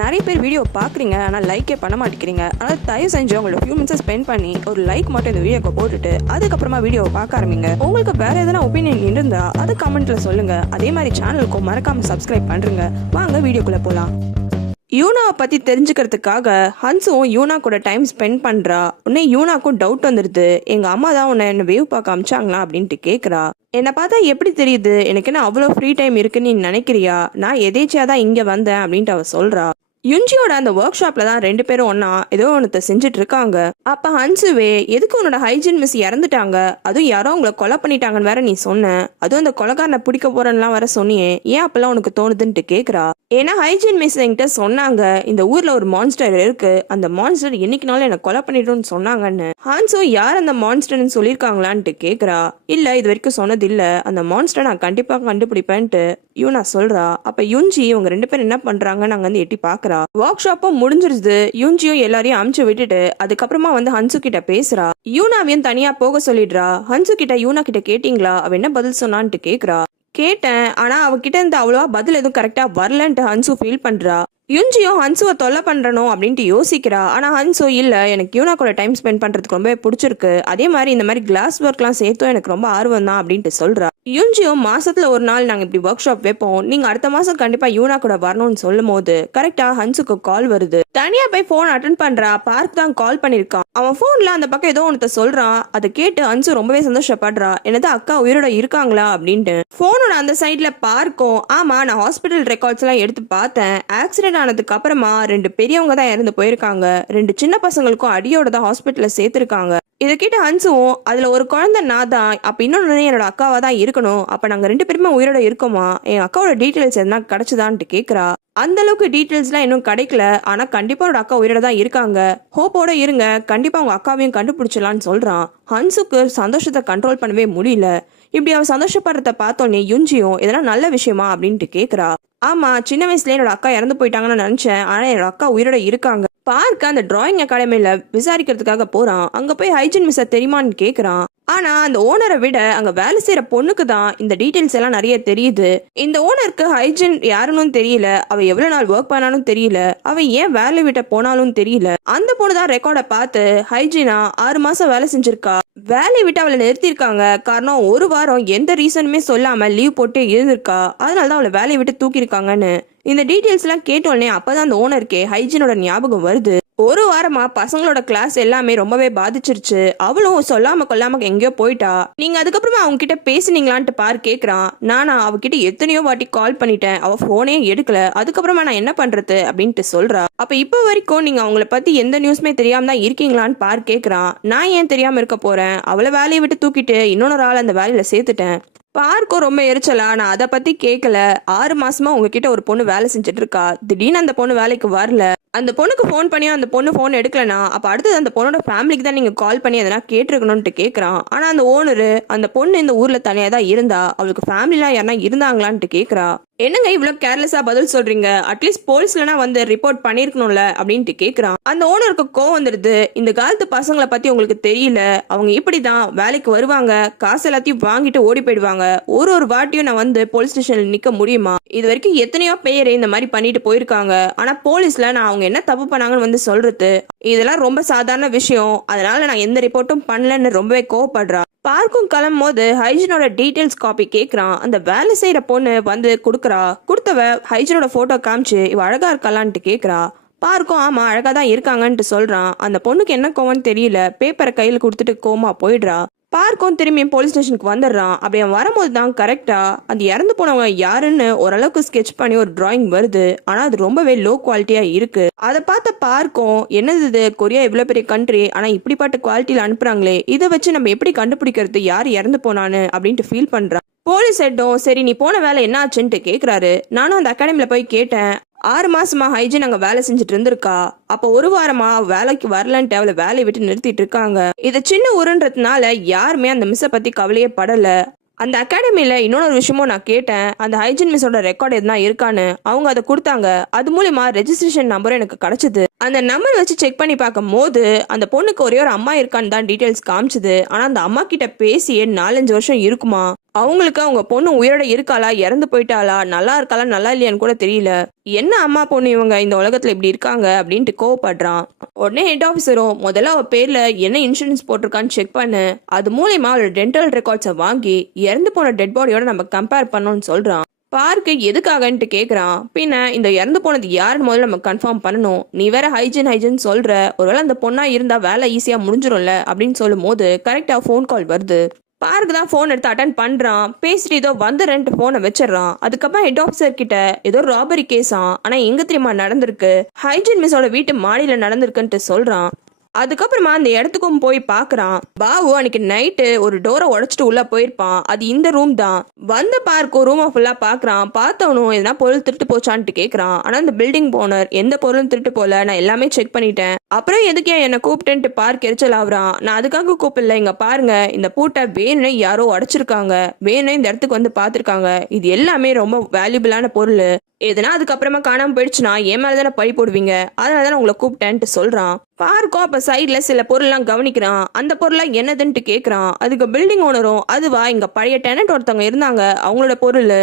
நிறைய பேர் வீடியோ பார்க்குறீங்க, ஆனால் லைக்கே பண்ண மாட்டேங்கிறீங்க. ஆனால் தயவு செஞ்சு உங்களோட ஃபியூ மினிட்ஸ் ஸ்பெண்ட் பண்ணி ஒரு லைக் மட்டும் இந்த வீடியோக்கு போட்டுட்டு அதுக்கப்புறமா வீடியோவை பார்க்க ஆரம்பிங்க. உங்களுக்கு வேற எதனா ஒப்பீனியன் இருந்தா அதை கமெண்ட்ல சொல்லுங்க. அதே மாதிரி சேனலுக்கும் மறக்காம சப்ஸ்கிரைப் பண்றீங்க. வாங்க வீடியோக்குள்ள போலாம். யூனாவை பத்தி தெரிஞ்சுக்கிறதுக்காக ஹன்ஸும் யூனா கூட டைம் ஸ்பெண்ட் பண்றா. உடனே யூனாக்கும் டவுட் வந்துடுது. எங்க அம்மா தான் உன்னை என்ன வேவ் பார்க்க அமிச்சாங்களா அப்படின்ட்டு கேட்குறா. என்னை பார்த்தா எப்படி தெரியுது? எனக்கு என்ன அவ்வளோ ஃப்ரீ டைம் இருக்குன்னு நீ நினைக்கிறியா? நான் எதேச்சியா தான் இங்கே வந்தேன் அப்படின்ட்டு அவ சொல்றா. யுஞ்சியோட அந்த ஒர்க் ஷாப்ல தான் ரெண்டு பேரும் ஒன்னா ஏதோ ஒன்றத்தை செஞ்சுட்டு இருக்காங்க. அப்ப ஹன்சுவே, எதுக்கு உன்னோட ஹைஜீன் மிஸ் இறந்துட்டாங்க, அதுவும் யாரோ உங்களை கொலை பண்ணிட்டாங்கன்னு வேற நீ சொன்ன, அதுவும் அந்த கொலைக்காரனை பிடிக்க போறேன்லாம் வேற சொன்னியே, ஏன் அப்பெல்லாம் உனக்கு தோணுதுன்ட்டு கேக்குறா. ஏன்னா ஹைஜீன் மிஸ் என்கிட்ட சொன்னாங்க, இந்த ஊர்ல ஒரு மான்ஸ்டர் இருக்கு, அந்த மான்ஸ்டர் என்னைக்குனாலும் என்ன கொலை பண்ணிடும்னு சொன்னாங்கன்னு. ஹான்சோ யார் அந்த மான்ஸ்டர்னு சொல்லியிருக்காங்களான்ட்டு கேக்குறா. இல்ல, இது வரைக்கும் சொன்னது இல்ல, அந்த மான்ஸ்டர் நான் கண்டிப்பா கண்டுபிடிப்பேன்ட்டு யூனா சொல்றா. அப்ப யுஞ்சி இவங்க ரெண்டு பேரும் என்ன பண்றாங்க நாங்க வந்து எட்டி பாக்குறா. ஒர்க் ஷாப்பும் முடிஞ்சிருது. யுஞ்சியும் எல்லாரையும் அமுச்சு விட்டுட்டு அதுக்கப்புறமா வந்து ஹன்சு கிட்ட பேசுறா. யூனாவையும் தனியா போக சொல்லிடுறா. ஹன்சு கிட்ட யூனா கிட்ட கேட்டீங்களா, அவ என்ன பதில் சொன்னான்ட்டு கேக்குறா. கேட்டேன், ஆனா அவகிட்ட இருந்து அவ்வளவா பதில் எதுவும் கரெக்டா வரலன்ட்டு ஹன்சு ஃபீல் பண்றா. யுஞ்சியும் ஹன்சுவை தொல்லை பண்றணும் அப்படின்ட்டு யோசிக்கிறா. ஆனா ஹன்சு இல்ல, எனக்கு யூனா கூட டைம் ஸ்பெண்ட் பண்றதுக்கு ரொம்பவே பிடிச்சிருக்கு, அதே மாதிரி இந்த மாதிரி கிளாஸ் ஒர்க்லாம் சேர்த்தும் எனக்கு ரொம்ப ஆர்வம் தான் அப்படின்ட்டு சொல்றா. யுஞ்சியும் மாசத்துல ஒரு நாள் நாங்க இப்படி ஒர்க் ஷாப் வைப்போம், நீங்க அடுத்த மாசம் கண்டிப்பா யூனா கூட வரணும்னு சொல்லும் போது கரெக்டா ஹன்சுக்கு கால் வருது. தனியா போய் போன் அட்டன் பண்றா. பார்க் தான் கால் பண்ணிருக்கான். அவன் போன்ல அந்த பக்கம் ஏதோ ஒன்று சொல்றான். அதை கேட்டு ஹன்சு ரொம்பவே சந்தோஷப்படுறா. என்னது அக்கா உயிரோட இருக்காங்களா அப்படின்ட்டு. போனோட அந்த சைட்ல பார்க்கும், ஆமா நான் ஹாஸ்பிட்டல் ரெக்கார்ட்ஸ் எல்லாம் எடுத்து பார்த்தேன், ஆக்சிடென்ட் ஆனதுக்கு அப்புறமா ரெண்டு பெரியவங்க தான் இறந்து போயிருக்காங்க, ரெண்டு சின்ன பசங்களுக்கும் அடியோட தான் ஹாஸ்பிட்டல்ல சேர்த்திருக்காங்க. இதை கேட்டு ஹன்சுவும், அதுல ஒரு குழந்தை நான் தான், அப்ப இன்னொன்னு என்னோட அக்காவா தான் இருக்கணும், அப்ப நாங்க ரெண்டு பேருமே உயிரோட இருக்கோமா, என் அக்காவோட டீட்டெயில்ஸ் எதனா கிடைச்சதான்ட்டு கேக்குறா. அந்த அளவுக்கு டீட்டெயில்ஸ் எல்லாம் இன்னும் கிடைக்கல, ஆனா கண்டிப்பா அவரோட அக்கா உயிரோட தான் இருக்காங்க, ஹோப்போட இருங்க, கண்டிப்பா உங்க அக்காவையும் கண்டுபிடிச்சலான்னு சொல்றான். ஹன்சுக்கு சந்தோஷத்தை கண்ட்ரோல் பண்ணவே முடியல. இப்படி அவன் சந்தோஷப்படுறத பார்த்தோன்னே யுஞ்சியும் இதெல்லாம் நல்ல விஷயமா அப்படின்ட்டு கேக்குறா. ஆமா, சின்ன வயசுல என்னோட அக்கா இறந்து போயிட்டாங்கன்னு நினைச்சேன், ஆனா என்னோட அக்கா உயிரோட இருக்காங்க. பார்க்க அந்த டிராயிங் அகாடமியில விசாரிக்கிறதுக்காக போறான். அங்க போய் ஹைஜீன் மிஸ் தெரியுமான்னு கேக்குறான். ஆனா அந்த ஓனரை விட அங்க வேலை செய்யற பொண்ணுக்கு தான் இந்த டீடைல்ஸ் எல்லாம் நிறைய தெரியுது. இந்த ஓனருக்கு ஹைஜீன் யாருன்னு தெரியல, அவ எவ்வளவு நாள் ஒர்க் பண்ணாலும் தெரியல, அவ ஏன் வேலை விட்ட போனாலும் தெரியல. அந்த பொண்ணு தான் ரெக்கார்டை பார்த்து ஹைஜீனா 6 மாசம் வேலை செஞ்சிருக்கா, வேலையை விட்டு அவளை நிறுத்திருக்காங்க, காரணம் ஒரு வாரம் எந்த ரீசனுமே சொல்லாம லீவ் போட்டு இருந்திருக்கா, அதனாலதான் அவளை வேலையை விட்டு தூக்கிருக்காங்கன்னு. இந்த டீடைல்ஸ் எல்லாம் கேட்டோடனே அப்பதான் அந்த ஓனருக்கே ஹைஜீனோட ஞாபகம் வருது. ஒரு வாரமா பசங்களோட கிளாஸ் எல்லாமே ரொம்பவே பாதிச்சிருச்சு, அவளும் சொல்லாம கொல்லாம எங்கேயோ போயிட்டா, நீங்க அதுக்கப்புறமா அவங்க கிட்ட பேசுனீங்களான்ட்டு பார் கேக்குறான். நானா அவகிட்ட எத்தனையோ வாட்டி கால் பண்ணிட்டேன், அவ போனே எடுக்கல, அதுக்கப்புறமா நான் என்ன பண்றது அப்படின்ட்டு சொல்றா. அப்ப இப்ப வரைக்கும் நீங்க அவங்கள பத்தி எந்த நியூஸ்மே தெரியாம தான் இருக்கீங்களான்னு பார் கேக்குறான். நான் ஏன் தெரியாம இருக்க போறேன், அவளை வேலையை விட்டு தூக்கிட்டு இன்னொரு ஆள் அந்த வேலையில சேர்த்துட்டேன். பார்க்கும் ரொம்ப எரிச்சலா, நான் அதை பத்தி கேட்கல, 6 மாசமா உங்ககிட்ட ஒரு பொண்ணு வேலை செஞ்சுட்டு இருக்கா, திடீர்னு அந்த பொண்ணு வேலைக்கு வரல, அந்த பொண்ணுக்கு ஃபோன் பண்ணி அந்த பொண்ணு ஃபோன் எடுக்கலனா அப்ப அடுத்தது அந்த பொண்ணோட ஃபேமிலிக்கு தான் நீங்க கால் பண்ணி எதனா கேட்டிருக்கணும்னு கேட்கறான். ஆனா அந்த ஓனரு, அந்த பொண்ணு இந்த ஊர்ல தனியா தான் இருந்தா, அவளுக்கு ஃபேமிலிலாம் யாரா இருந்தாங்களான்ட்டு கேட்கறா. என்னங்க இவ்வளவு கேர்லெஸ்ஸா பதில் சொல்றீங்க, அட்லீஸ்ட் போலீஸ்லனா வந்து ரிப்போர்ட் பண்ணிருக்கணும்ல அப்படின்ட்டு கேட்கறான். அந்த ஓனருக்கு கோவம் வந்துடுது. இந்த காலத்து பசங்களை பத்தி உங்களுக்கு தெரியல, அவங்க இப்படிதான் வேலைக்கு வருவாங்க, காசு எல்லாத்தையும் வாங்கிட்டு ஓடி போயிடுவாங்க, ஒரு வாட்டியும் நான் வந்து போலீஸ் ஸ்டேஷன்ல நிக்க முடியுமா, இது வரைக்கும் எத்தனையோ பேர் இந்த மாதிரி பண்ணிட்டு போயிருக்காங்க, ஆனா போலீஸ்ல நான் அவங்க என்ன தப்பு பண்ணாங்கன்னு வந்து சொல்றது, இதெல்லாம் ரொம்ப சாதாரண விஷயம், அதனால நான் எந்த ரிப்போர்ட்டும் பண்ணலன்னு ரொம்பவே கோவப்படுறா. பார்க்கும் கிளம்பும் போது ஹைஜீனோட டீடைல்ஸ் காப்பி கேட்கறான். அந்த வேலை செய்யற பொண்ணு வந்து கொடுக்கறா. கொடுத்தவ ஹைஜீனோட போட்டோ காமிச்சு இவ அழகா இருக்கலான்ட்டு கேட்கறா. பார்க்கும் ஆமா அழகா தான் இருக்காங்கன்ட்டு சொல்றான். அந்த பொண்ணுக்கு என்ன கோவம்னு தெரியல, பேப்பரை கையில கொடுத்துட்டு கோமா போயிடுறா. பார்க்கும் திரும்பி போலீஸ் ஸ்டேஷனுக்கு வந்துடுறான். அப்படி அவன் வரும்போது தான் கரெக்டா அந்த இறந்து போனவங்க யாருன்னு ஓரளவுக்கு ஸ்கெட்ச் பண்ணி ஒரு டிராயிங் வருது. ஆனா அது ரொம்பவே லோ குவாலிட்டியா இருக்கு. அதை பார்த்த பார்க்கும், என்னது இது, கொரியா இவ்வளவு பெரிய கண்ட்ரி, ஆனா இப்படிப்பட்ட குவாலிட்டியில அனுப்புறாங்களே, இதை வச்சு நம்ம எப்படி கண்டுபிடிக்கிறது யார் இறந்து போனான்னு அப்படின்ட்டு ஃபீல் பண்றான். போலீஸ் ஹெட்டும், சரி நீ போன வேலை என்ன ஆச்சுன்ட்டு கேக்குறாரு. நானும் அந்த அகாடமில போய் கேட்டேன், 6 மாசமா ஹைஜீன் அங்க வேலை செஞ்சுட்டு இருந்திருக்கா, அப்ப ஒரு வாரமா வேலைக்கு வரலன்ட்டு அவளை வேலையை விட்டு நிறுத்திட்டு இருக்காங்க. இது சின்ன ஊருன்றதுனால யாருமே அந்த மிஸ்ஸை பத்தி கவலையே படல. அந்த அகாடமியில இன்னொரு விஷயமும் நான் கேட்டேன், அந்த ஹைஜீன் மிஸ்ஸோட ரெக்கார்டு எதுனா இருக்கான்னு. அவங்க அதை கொடுத்தாங்க, அது மூலியமா ரெஜிஸ்ட்ரேஷன் நம்பரும் எனக்கு கிடைச்சது. அந்த நம்பர் வச்சு செக் பண்ணி பார்க்கும்போது அந்த பொண்ணுக்கு ஒரே ஒரு அம்மா இருக்கான்னு தான் டீட்டெயில்ஸ் காமிச்சுது. ஆனா அந்த அம்மா கிட்ட பேசியே 4-5 வருஷம் இருக்குமா. அவங்களுக்கு அவங்க பொண்ணு உயிரோட இருக்காளா, இறந்து போயிட்டாளா, நல்லா இருக்காளா, நல்லா இல்லையான்னு கூட தெரியல. என்ன அம்மா பொண்ணு இவங்க இந்த உலகத்துல இப்படி இருக்காங்க அப்படின்ட்டு கோவப்படுறான். உடனே ஹெட் ஆஃபீஸரும் முதல்ல அவ பேர்ல என்ன இன்சூரன்ஸ் போட்டிருக்கான்னு செக் பண்ணு, அது மூலயமா அவளோட டென்டல் ரெக்கார்ட்ஸை வாங்கி இறந்து போன டெட் பாடியோட நம்ம கம்பேர் பண்ணோம்னு சொல்றான். பார்க்கு எதுக்காகன்ட்டு கேட்குறான். பின்ன இந்த இறந்து போனது யாருன்னு முதல்ல நம்ம கன்ஃபார்ம் பண்ணணும், நீ வேற ஹைஜின் சொல்ற, ஒருவேளை அந்த பொண்ணா இருந்தா வேலை ஈஸியா முடிஞ்சிடும்ல அப்படின்னு சொல்லும் போது கரெக்டா ஃபோன் கால் வருது. பார்க்கு தான் ஃபோன் எடுத்து அட்டன் பண்றான். பேசிட்டு ஏதோ வந்துடுறேன்ட்டு ஃபோனை வச்சிடறான். அதுக்கப்புறம் ஹெட் ஆஃபீஸர் கிட்ட ஏதோ ராபரி கேஸா, ஆனா எங்க தெரியுமா நடந்திருக்கு, ஹைஜின் மிஸ்ஸோட வீட்டு மாடியில நடந்திருக்குன்ட்டு சொல்றான். அதுக்கப்புறமா அந்த இடத்துக்கும் போய் பாக்குறான். பாபு அன்னைக்கு நைட்டு ஒரு டோரை உடைச்சிட்டு உள்ள போயிருப்பான். அது இந்த ரூம் தான். வந்த பார்க்கும் ரூமை ஃபுல்லா பாக்குறான். பார்த்தவனும் எதனா பொருள் திருட்டு போச்சான்ட்டு கேக்குறான். ஆனா அந்த பில்டிங் ஓனர் எந்த பொருளும் திருட்டு போல, நான் எல்லாமே செக் பண்ணிட்டேன், அப்புறம் எதுக்கே என்ன கூப்பிட்டேன்ட்டு பார்க் எரிச்சல் ஆகுறான். நான் அதுக்காக கூப்பிடல, இங்க பாருங்க இந்த பூட்டை வேணும்னு யாரோ உடைச்சிருக்காங்க, வேணும்னு இந்த இடத்துக்கு வந்து பாத்துருக்காங்க, இது எல்லாமே ரொம்ப வேல்யூபிளான பொருள், எதுனா அதுக்கப்புறமா காணாம போயிடுச்சுன்னா என் மேலதானே பழி போடுவீங்க, அதனாலதான் உங்களை கூப்பிட்டேன்ட்டு சொல்றான். பார்க்கோ அப்ப சைட்ல சில பொருள்லாம் கவனிக்கிறான். அந்த பொருள்லாம் என்னதுன்ட்டு கேக்குறான். அதுக்கு பில்டிங் ஓனரும் அதுவா இங்க பழைய டெனன்ட் ஒருத்தவங்க இருந்தாங்க, அவங்களோட பொருள்,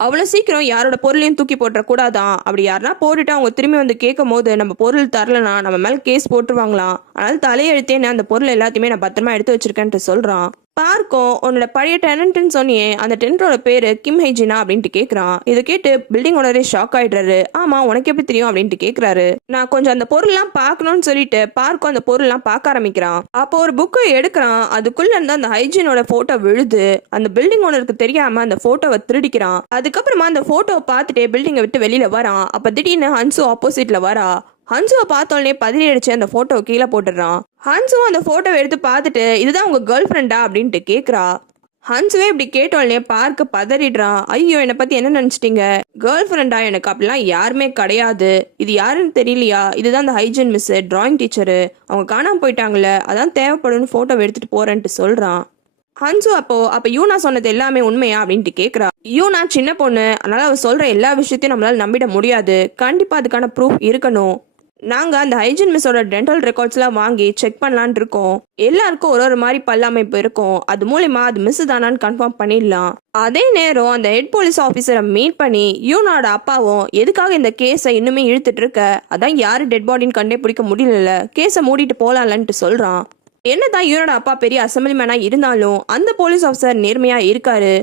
அவ்வளவு சீக்கிரம் யாரோட பொருளையும் தூக்கி போட்டுற கூடாதான், அப்படி யாருன்னா போட்டுட்டு அவங்க திரும்பி வந்து கேட்கும் போது நம்ம பொருள் தரலனா நம்ம மேல கேஸ் போட்டுருவாங்களாம், அதனால தலையெழுத்தேன்னு அந்த பொருள் எல்லாத்தையுமே நான் பத்திரமா எடுத்து வச்சிருக்கேன்ட்டு சொல்றான். பார்க்கும் உன்னோட பழைய டெனன்ட்னு சொன்னியே, அந்த டெனன்ட்டோட பேரு கிம் ஹைஜினா அப்படின்ட்டு கேட்குறான். இதை கேட்டு பில்டிங் ஓனரே ஷாக் ஆயிடுறாரு. ஆமா உனக்கு எப்படி தெரியும் அப்படின்ட்டு கேட்குறாரு. நான் கொஞ்சம் அந்த பொருள்லாம் பார்க்கணும்னு சொல்லிட்டு பார்க்கும் அந்த பொருள்லாம் பார்க்க ஆரம்பிக்கிறான். அப்போ ஒரு புக்கை எடுக்கிறான். அதுக்குள்ள இருந்து அந்த ஹைஜினோட போட்டோ விழுது. அந்த பில்டிங் ஓனருக்கு தெரியாம அந்த போட்டோவை திருடிக்கிறான். அதுக்கப்புறமா அந்த போட்டோவை பார்த்துட்டே பில்டிங்கை விட்டு வெளியில வரான். அப்ப திடீர்னு ஹன்சு ஆப்போசிட்ல வரா. ஹன்சுவை பார்த்தோன்னே பதறி அடிச்சு அந்த போட்டோவை கீழே போட்டுடுறான். ஹன்சுவும் அந்த போட்டோவை எடுத்து பார்த்துட்டு இதுதான் உங்க கேர்ள் ஃப்ரெண்டா அப்படின்ட்டு கேட்குறா. ஹன்சுவே இப்படி கேட்டோடனே பார்க்க பதறிடுறான். ஐயோ என்னை பத்தி என்ன நினைச்சிட்டீங்க, கேர்ள் ஃப்ரெண்டா, எனக்கு அப்படிலாம் யாருமே கிடையாது, இது யாருன்னு தெரியலையா, இதுதான் அந்த ஹைஜின் மிஸ், டிராயிங் டீச்சரு, அவங்க காணாம போயிட்டாங்கல்ல, அதான் தேவைப்படும்னு போட்டோவை எடுத்துட்டு போறேன்ட்டு சொல்றான். ஹன்சு அப்ப யூனா சொன்னது எல்லாமே உண்மையா அப்படின்ட்டு கேக்குறா. யூனா சின்ன பொண்ணு, அதனால அவ சொல்ற எல்லா விஷயத்தையும் நம்மளால நம்பிட முடியாது, கண்டிப்பா அதுக்கான ப்ரூஃப் இருக்கணும். நாங்க அந்த ஹைஜின் மிஸ்ஸோட டென்டல் ரெக்கார்ட்ஸ்லாம் வாங்கி செக் பண்ணலான் இருக்கோம். எல்லாருக்கும் ஒரு மாதிரி பல்லமைப்பு இருக்கும், அது மூலமா அது மிஸ் தானான்னு கன்ஃபார்ம் பண்ணிடலாம். அதே நேரம் அந்த ஹெட் போலீஸ் ஆஃபீஸரை மீட் பண்ணி யூனோட அப்பாவும் எதுக்காக இந்த கேஸை இன்னுமே இழுத்துட்டு இருக்க, அதான் யாரு டெட் பாடின்னு கண்டே பிடிக்க முடியல, கேஸை மூடிட்டு போலாம்லன்ட்டு சொல்றான். என்னதான் யூனோட அப்பா பெரிய அசம்பிளிமேனா இருந்தாலும் அந்த போலீஸ் ஆஃபீஸர் நேர்மையா இருக்காரு.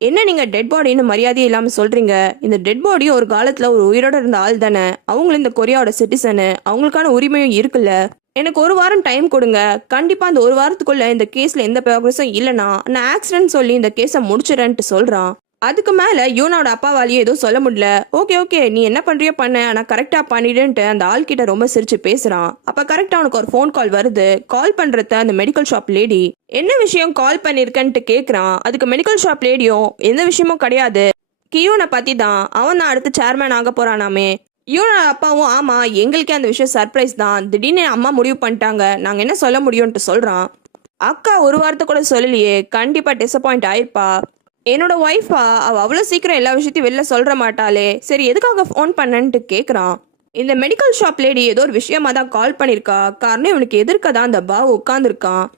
என்ன நீங்க டெட் பாடின்னு மரியாதையே இல்லாம சொல்றீங்க, இந்த டெட் பாடி ஒரு காலத்துல ஒரு உயிரோட இருந்த ஆள் தானே, அவங்களும் இந்த கொரியாவோட சிட்டிசனு, அவங்களுக்கான உரிமையும் இருக்குல்ல, எனக்கு ஒரு வாரம் டைம் கொடுங்க, கண்டிப்பா அந்த ஒரு வாரத்துக்குள்ள இந்த கேஸ்ல எந்த ப்ராக்ரஸும் இல்லைன்னா நான் ஆக்சிடென்ட் சொல்லி இந்த கேஸை முடிச்சிடறேன்ட்டு சொல்றான். அதுக்கு மேல யூனோட அப்பாவாலேயே எதுவும் சொல்ல முடியல. ஓகே நீ என்ன பண்றியோ பண்ண, ஆனா கரெக்டா பண்ணிடுன்ட்டு அந்த ஆள் கிட்ட ரொம்ப சிரிச்சு பேசுறான். அப்ப கரெக்டா அவனுக்கு ஒரு ஃபோன் கால் வருது. கால் பண்றத அந்த மெடிக்கல் ஷாப் லேடி. என்ன விஷயம் கால் பண்ணிருக்கன்ட்டு கேக்குறான். அதுக்கு மெடிக்கல் ஷாப் லேடியும் எந்த விஷயமும் கிடையாது, கியூனை பத்தி தான், அவன் தான் அடுத்து சேர்மேன் ஆக போறானாமே. யூனோட அப்பாவும் ஆமா எங்களுக்கே அந்த விஷயம் சர்ப்ரைஸ் தான், திடீர்னு அம்மா முடிவு பண்ணிட்டாங்க, நாங்க என்ன சொல்ல முடியும்ட்டு சொல்றான். அக்கா ஒரு வாரத்தை கூட சொல்லலையே, கண்டிப்பா டிசப்பாயிண்ட் ஆயிருப்பா. என்னோட ஒய்ஃபா, அவ அவ்வளோ சீக்கிரம் எல்லா விஷயத்தையும் வெளில சொல்ற மாட்டாளே, சரி எதுக்காக ஃபோன் பண்ணன்ட்டு கேட்குறான். இந்த மெடிக்கல் ஷாப் லேடி ஏதோ ஒரு விஷயமா தான் கால் பண்ணியிருக்கா, காரணம் இவனுக்கு எதிர்க்க தான் அந்த பாவு உட்காந்துருக்கான்.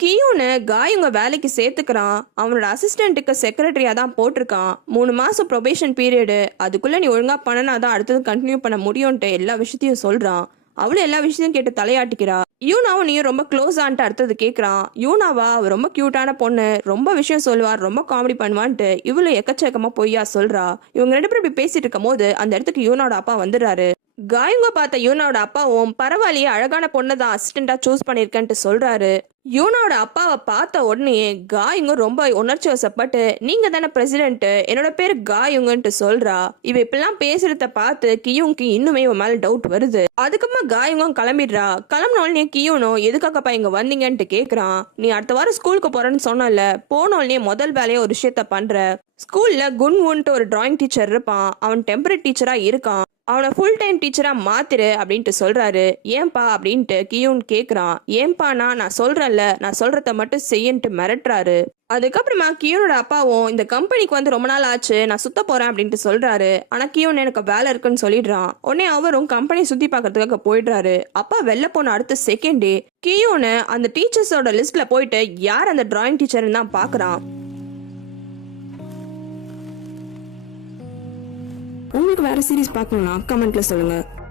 கியூன்னு காயுங்க வேலைக்கு சேர்த்துக்கிறான். அவனோட அசிஸ்டண்ட்டுக்கு செக்ரட்டரியா தான் போட்டிருக்கான். 3 மாசம் ப்ரொபேஷன் பீரியடு, அதுக்குள்ள நீ ஒழுங்கா பண்ணனாதான் அடுத்தது கண்டினியூ பண்ண முடியும்ட்டு எல்லா விஷயத்தையும் சொல்றான். அவளும் எல்லா விஷயத்தையும் கேட்டு தலையாட்டிக்கிறா. யூனாவும் நீயும் ரொம்ப க்ளோஸ் ஆன்ட்டு அடுத்தது கேட்குறான். யூனாவா, அவ ரொம்ப கியூட்டான பொண்ணு, ரொம்ப விஷயம் சொல்லுவார், ரொம்ப காமெடி பண்ணுவான்ட்டு இவ்வளவு எக்கச்சக்கமா பொய்யா சொல்றா. இவங்க 2 பேரும் இப்படி பேசிட்டு இருக்கும் போது அந்த இடத்துக்கு யூனோட அப்பா வந்துடுறாரு. காயுங்க பார்த்த யூனோட அப்பாவும் பரவாயில்லையே அழகான பொண்ணை தான் அசிஸ்டண்டா சூஸ் பண்ணிருக்கேன்ட்டு சொல்றாரு. யூனோட அப்பாவை பார்த்த உடனே காயுங்க ரொம்ப உணர்ச்சி வசப்பட்டு, நீங்க தானே பிரசிடென்ட், என்னோட பேரு காயுங்கன்ட்டு சொல்றா. இவ இப்பெல்லாம் பேசுறத பார்த்து கியூங்க்கு இன்னுமே இவன் மேல டவுட் வருது. அதுக்கப்புறமா காயுங்க கிளம்பிடுறா. கிளம்பினோடனே கியூனோ எதுக்காகப்பா இங்க வந்தீங்கன்ட்டு கேக்குறான். நீ அடுத்த வாரம் ஸ்கூலுக்கு போறேன்னு சொன்னல, போனோடனே முதல் வேலையை ஒரு விஷயத்த பண்ற. ஸ்கூல்ல குன்வுன்ட்டு ஒரு டிராயிங் டீச்சர் இருப்பான், அவன் டெம்பரரி டீச்சரா இருக்கான். அவனை ஃபுல் டைம் டீச்சரா மாத்திரு அப்படின்ட்டு சொல்றாரு. ஏன்பா அப்படின்ட்டு கியூன் கேக்குறான். ஏன்பானா நான் சொல்றேன்ல, நான் சொல்றத மட்டும் செய்யன்ட்டு மிரட்டுறாரு. அதுக்கப்புறமா கியூனோட அப்பாவும் இந்த கம்பெனிக்கு வந்து ரொம்ப நாள் ஆச்சு, நான் சுத்த போறேன் அப்படின்ட்டு சொல்றாரு. ஆனா கியூன் எனக்கு வேலை இருக்குன்னு சொல்லிடுறான். உடனே அவரும் கம்பெனி சுத்தி பார்க்கறதுக்காக போயிடுறாரு. அப்பா வெளில போன அடுத்த செகண்டே கியூனு அந்த டீச்சர்ஸோட லிஸ்ட்ல போயிட்டு யார் அந்த டிராயிங் டீச்சர்னு தான் பாக்குறான். உங்களுக்கு வேற சீரிஸ் பார்க்கணும்னா கமெண்ட்ல சொல்லுங்க.